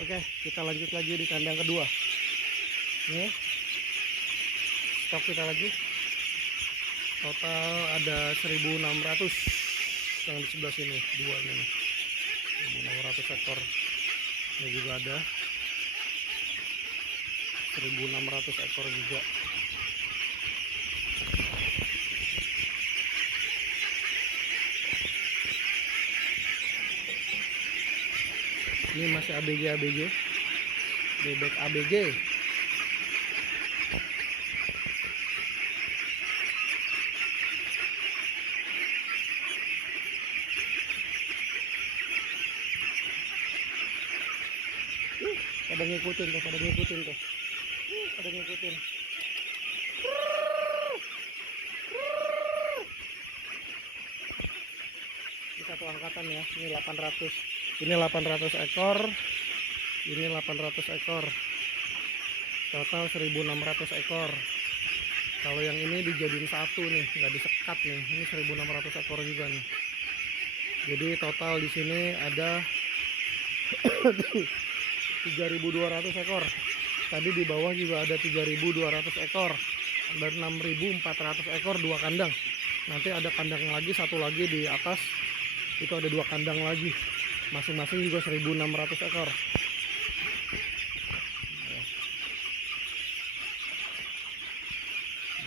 Oke, kita lanjut lagi di kandang kedua. Ini stok kita lagi. Total ada 1.600 yang di sebelah sini, dua ini. 1.600 ekor. Ini juga ada 1.600 ekor juga. Ini masih ABG, bebek ABG. Pada ngikutin tuh, pada ngikutin tuh, pada ngikutin. Ini satu angkatan ya, ini 800. Ini 800 ekor, ini 800 ekor. Total 1.600 ekor. Kalau yang ini dijadiin satu nih, nggak disekat nih. Ini 1.600 ekor juga nih. Jadi total di sini ada 3.200 ekor. Tadi di bawah juga ada 3.200 ekor. Ada 6.400 ekor dua kandang. Nanti ada kandang lagi, satu lagi di atas. Itu ada dua kandang lagi. Masing-masing juga 1.600 ekor.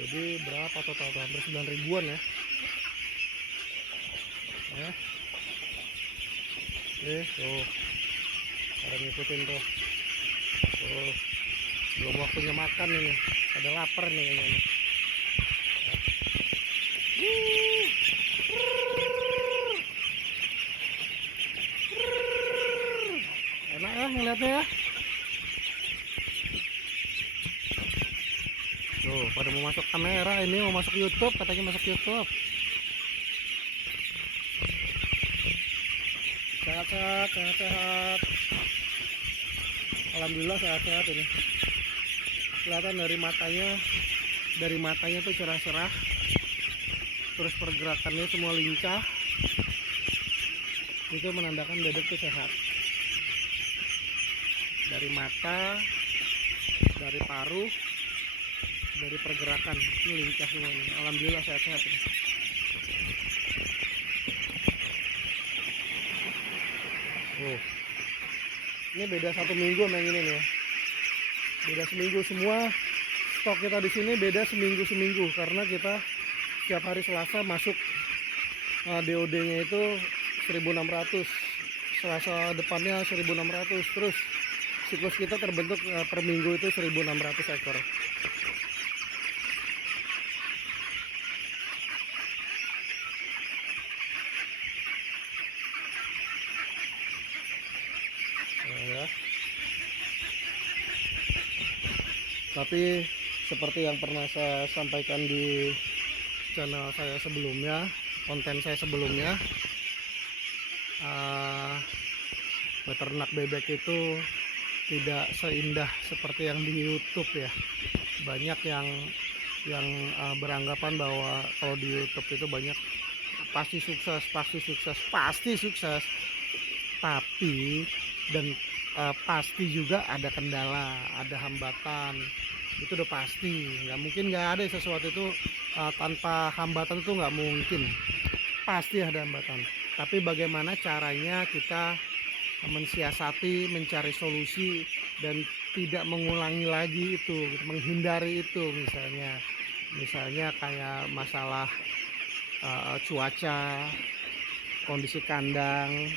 Jadi berapa total? Hampir 9 ribuan ya. Tuh. Ada ngikutin tuh. Tuh. Belum waktunya makan ini. Ada lapar nih kayaknya nih. Enak ya ngeliatnya ya. Tuh, pada mau masuk kamera, ini mau masuk YouTube, katanya masuk YouTube. Sehat-sehat. Alhamdulillah sehat-sehat ini. Kelihatan dari matanya tuh cerah-cerah. Terus pergerakannya semua lincah. Itu menandakan bebek tuh sehat. Dari mata, dari paruh, dari pergerakan ini lincah semua ini. Alhamdulillah sehat-sehat ini. Ini beda 1 minggu sama yang ini nih ya. Beda seminggu semua. Stok kita di sini beda seminggu karena kita setiap hari Selasa masuk DOD-nya itu 1.600. Selasa depannya 1.600. Terus siklus kita terbentuk per minggu itu 1.600 ekor. Ya. Tapi seperti yang pernah saya sampaikan di channel saya sebelumnya, konten saya sebelumnya, beternak bebek itu tidak seindah seperti yang di YouTube ya. Banyak yang beranggapan bahwa kalau di YouTube itu banyak pasti sukses, tapi pasti juga ada kendala, ada hambatan. Itu udah pasti, nggak mungkin nggak ada sesuatu itu tanpa hambatan, itu nggak mungkin, pasti ada hambatan. Tapi bagaimana caranya kita mensiasati, mencari solusi dan tidak mengulangi lagi itu, menghindari itu. Misalnya kayak masalah cuaca, kondisi kandang.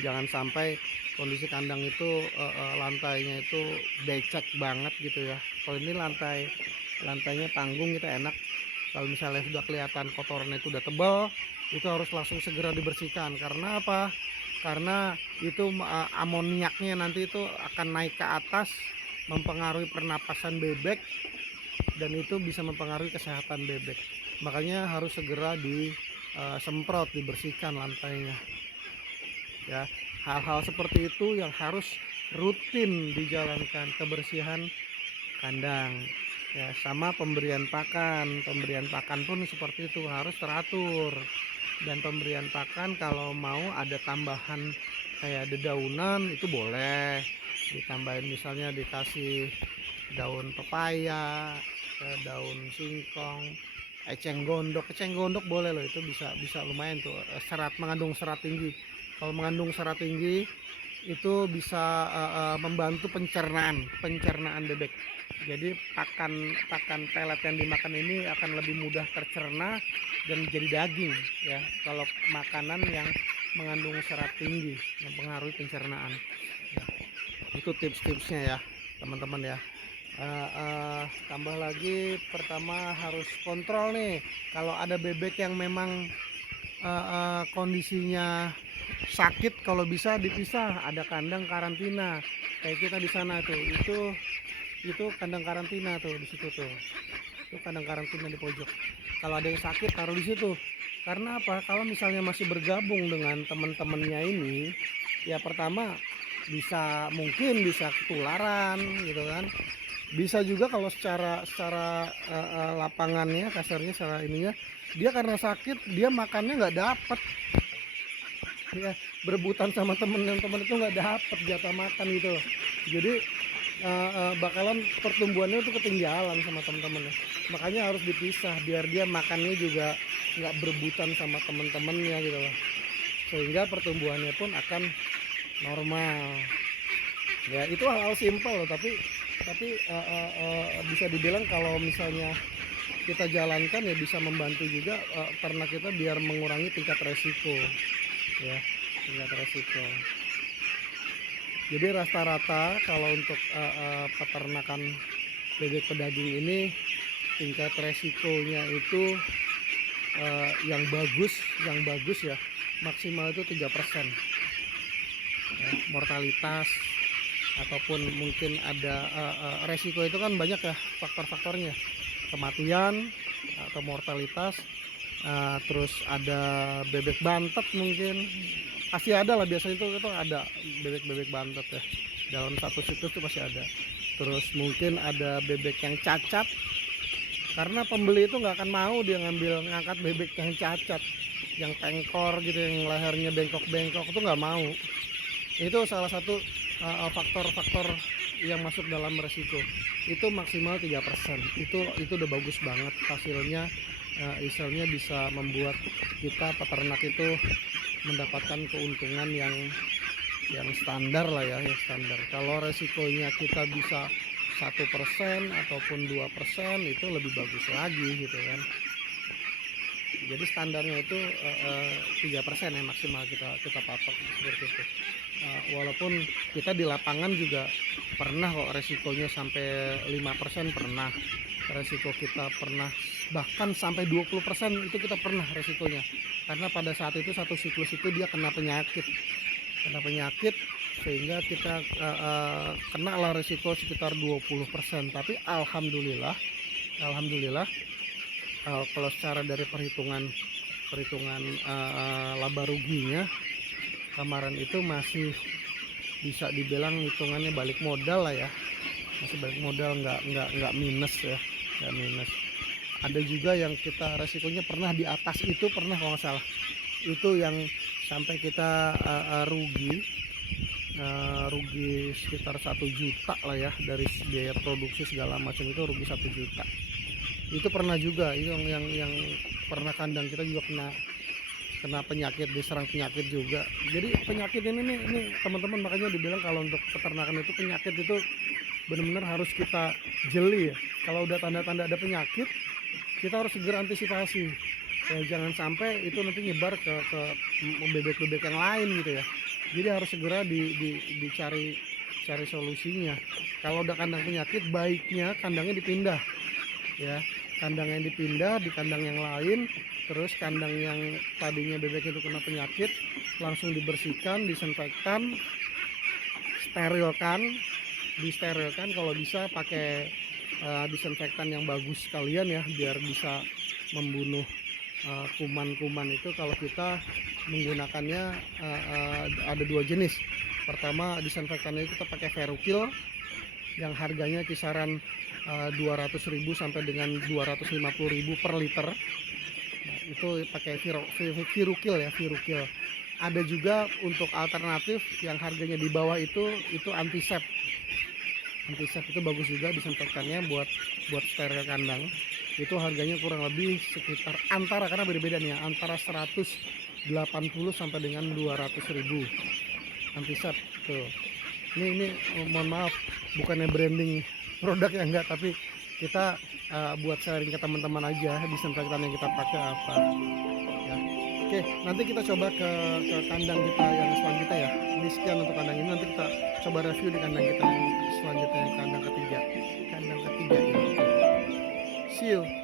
Jangan sampai kondisi kandang itu lantainya itu becek banget gitu ya. Kalau ini lantainya tanggung, kita enak. Kalau misalnya sudah kelihatan kotorannya itu udah tebal, itu harus langsung segera dibersihkan. Karena apa? Karena itu amoniaknya nanti itu akan naik ke atas, mempengaruhi pernapasan bebek, dan itu bisa mempengaruhi kesehatan bebek. Makanya harus segera disemprot, dibersihkan lantainya. Ya, hal-hal seperti itu yang harus rutin dijalankan. Kebersihan kandang ya, sama pemberian pakan pun seperti itu, harus teratur. Dan pemberian pakan kalau mau ada tambahan kayak dedaunan itu boleh ditambahin, misalnya dikasih daun pepaya, daun singkong, eceng gondok boleh loh, itu bisa bisa lumayan tuh, serat, mengandung serat tinggi. Kalau mengandung serat tinggi itu bisa membantu pencernaan bebek. Jadi pakan pakan pelet yang dimakan ini akan lebih mudah tercerna dan jadi daging ya, kalau makanan yang mengandung serat tinggi mempengaruhi pencernaan. Nah, itu tips-tipsnya ya teman-teman ya. Tambah lagi, pertama harus kontrol nih kalau ada bebek yang memang kondisinya sakit, kalau bisa dipisah, ada kandang karantina kayak kita di sana tuh. Itu kandang karantina tuh di situ tuh, itu kandang karantina di pojok. Kalau ada yang sakit taruh di situ. Karena apa, kalau misalnya masih bergabung dengan teman-temannya ini, ya pertama mungkin bisa ketularan gitu kan. Bisa juga kalau secara secara lapangannya, kasarnya, secara ininya, dia karena sakit dia makannya nggak dapet ya, berebutan sama temen itu nggak dapet jatah makan gitu loh. Jadi bakalan pertumbuhannya itu ketinggalan sama temen-temennya. Makanya harus dipisah biar dia makannya juga nggak berebutan sama temen-temennya gitu loh, sehingga pertumbuhannya pun akan normal ya. Itu hal-hal simpel loh, tapi bisa dibilang kalau misalnya kita jalankan ya bisa membantu juga ternak kita biar mengurangi tingkat resiko ya, tingkat resiko. Jadi rata-rata kalau untuk peternakan bebek pedaging ini tingkat resikonya itu yang bagus ya maksimal itu 3% ya, mortalitas ataupun mungkin ada resiko itu kan banyak ya faktor-faktornya, kematian atau mortalitas, terus ada bebek bantet, mungkin pasti ada lah, biasanya itu ada bebek bantet ya, dalam satu situs itu pasti ada. Terus mungkin ada bebek yang cacat, karena pembeli itu nggak akan mau dia ngangkat bebek yang cacat, yang pengkor gitu, yang lehernya bengkok-bengkok, itu nggak mau. Itu salah satu faktor-faktor yang masuk dalam resiko. Itu maksimal 3%. Itu udah bagus banget hasilnya. Misalnya bisa membuat kita peternak itu mendapatkan keuntungan yang standar lah ya, yang standar. Kalau resikonya kita bisa 1% ataupun 2%, itu lebih bagus lagi gitu kan. Jadi standarnya itu 3% ya maksimal kita patok seperti itu. Walaupun kita di lapangan juga pernah kok resikonya sampai 5%, pernah resiko kita pernah bahkan sampai 20% itu kita pernah resikonya, karena pada saat itu satu siklus itu dia kena penyakit sehingga kita kena lah resiko sekitar 20%. Tapi alhamdulillah kalau secara dari perhitungan laba ruginya kemarin itu masih bisa dibilang hitungannya balik modal lah ya, masih balik modal, nggak minus ya, nggak minus. Ada juga yang kita resikonya pernah di atas itu, pernah kalau nggak salah itu yang sampai kita rugi sekitar 1 juta lah ya, dari biaya produksi segala macam itu rugi 1 juta. Itu pernah juga, itu yang pernah kandang kita juga kena penyakit, diserang penyakit juga. Jadi penyakit ini teman-teman, makanya dibilang kalau untuk peternakan itu penyakit itu benar-benar harus kita jeli ya. Kalau udah tanda-tanda ada penyakit, kita harus segera antisipasi ya, jangan sampai itu nanti nyebar ke bebek-bebek yang lain gitu ya. Jadi harus segera dicari solusinya. Kalau udah kandang penyakit, baiknya kandangnya dipindah ya, kandangnya dipindah di kandang yang lain. Terus kandang yang tadinya bebek itu kena penyakit langsung dibersihkan, disinfektan, disterilkan, kalau bisa pakai disinfektan yang bagus sekalian ya, biar bisa membunuh kuman-kuman itu. Kalau kita menggunakannya ada 2 jenis. Pertama, disinfektannya itu kita pakai Verukil yang harganya kisaran 200.000 sampai dengan 250.000 per liter. Nah, itu pakai Virukil ya, Virukil. Ada juga untuk alternatif yang harganya di bawah itu antisep. Antisep itu bagus juga disinfektannya buat steril kandang. Itu harganya kurang lebih sekitar antara, karena beda-beda nih ya, antara 180 sampai dengan 200.000 antisep tuh. Ini mohon maaf, bukannya branding produk ya enggak, tapi kita buat sharing ke teman-teman aja disinfektan yang kita pakai apa ya. Oke, nanti kita coba ke kandang kita yang selanjutnya ya. Ini sekian untuk kandang ini, nanti kita coba review di kandang kita yang selanjutnya, kandang ketiga ya. Oke, see you.